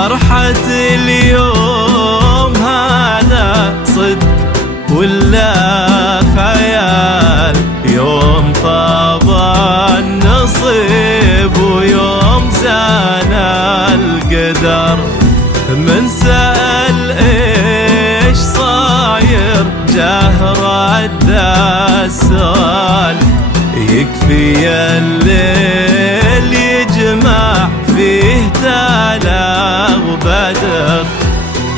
فرحة اليوم هذا صدق ولا خيال؟ يوم طاب النصيب ويوم زان القدر. من سأل ايش صاير جاه رد السؤال، يكفي الليل يجمع فيه تالا وبدر.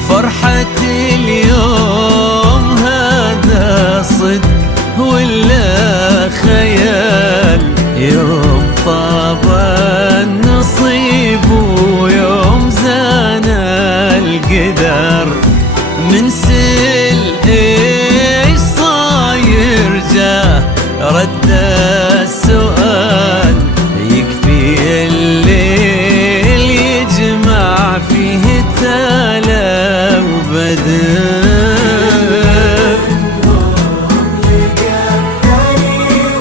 فرحة اليوم هذا صدق ولا خيال؟ يوم طاب النصيب ويوم زان القدر. من سل ايش صاير جاه رد السؤال، يكفي الليل يجمع فيه تالا وبدر.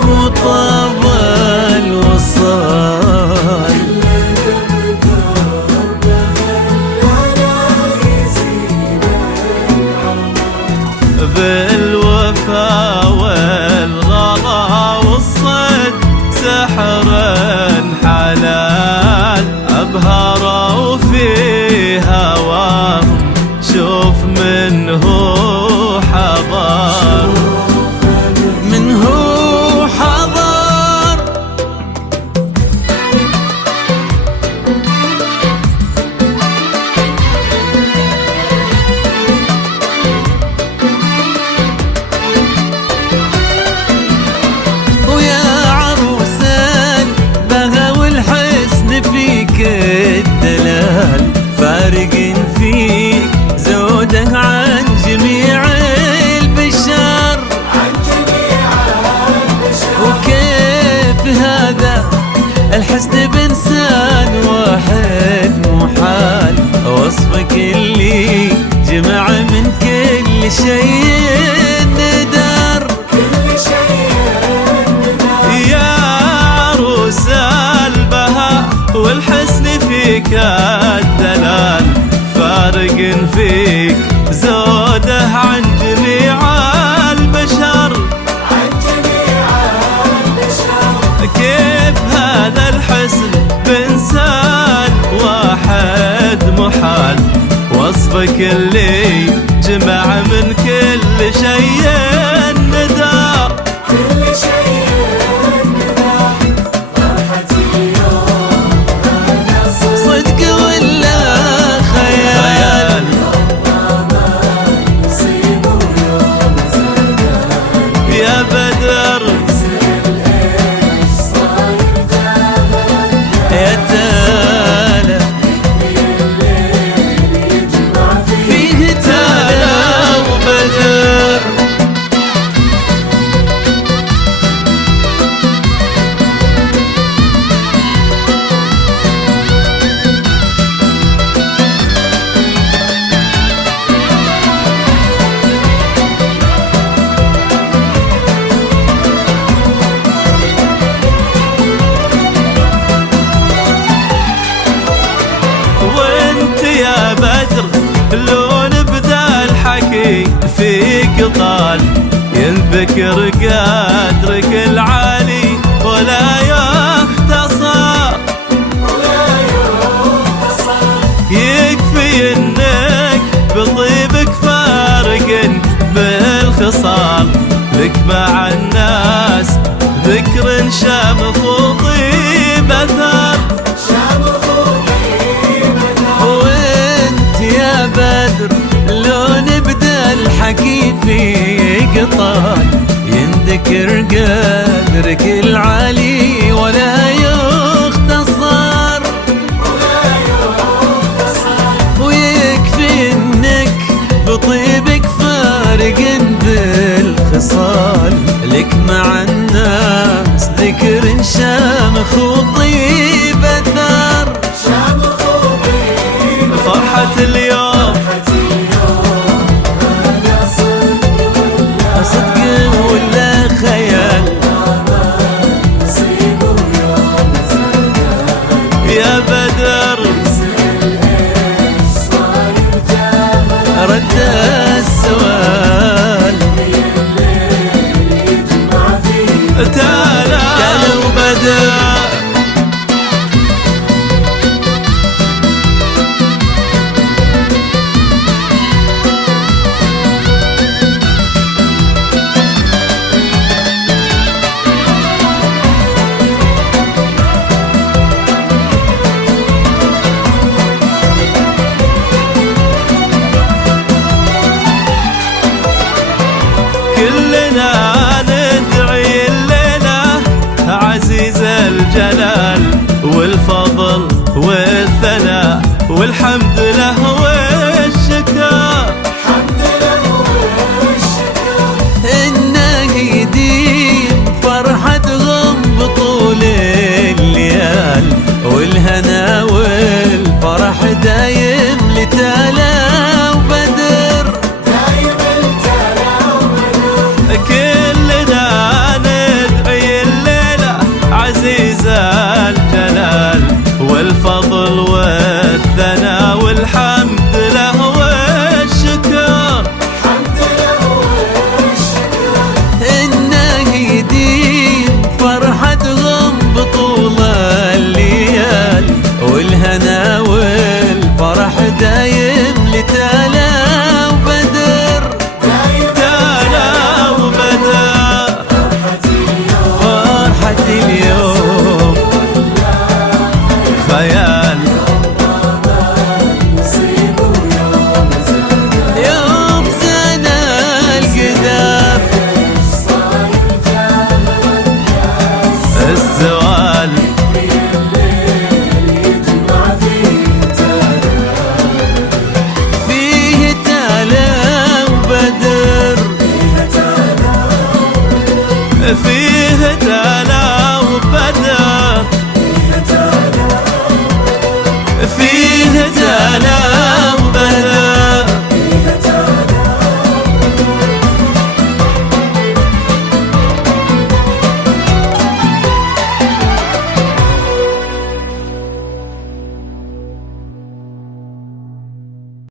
وطاب الوصال بالوفا والغلا والصد سحر حلال. أبهروا في هواهم شوف منه حضار، منه حضار. ويا عروسان بها والحسن فيك الدلال، فارق فيك زوده عن جميع البشر. وكيف هذا الحسن بإنسان واحد محال؟ وصفك اللي جمع من كل شيء ندر. يا عروس البهاء والحسن فيك الدلال، فارق فيك زوده عن جميع البشر. كيف هذا الحسن بإنسان واحد محال؟ وصفك اللي جمع من كل شيء ندار. صدق ولا خيال؟ يا بدر يا تالا فيه تالا وبدر. يا بدر لون بدا الحكي فيك طال، ينذكر قدرك العالي ولا يختصر. يكفي انك بطيبك فارق بالخصال، لك مع الناس ذكر شامخ وطيب اثر. يا بدر لون بدا الحكي فيك طال، ينذكر قدرك العالي ولا يختصر. ويكفي انك بطيبك فارق بالخصال، لك مع الناس ذكر شامخ وطيب اثر. فرحة اليوم صدق ولا خيال؟ والحمد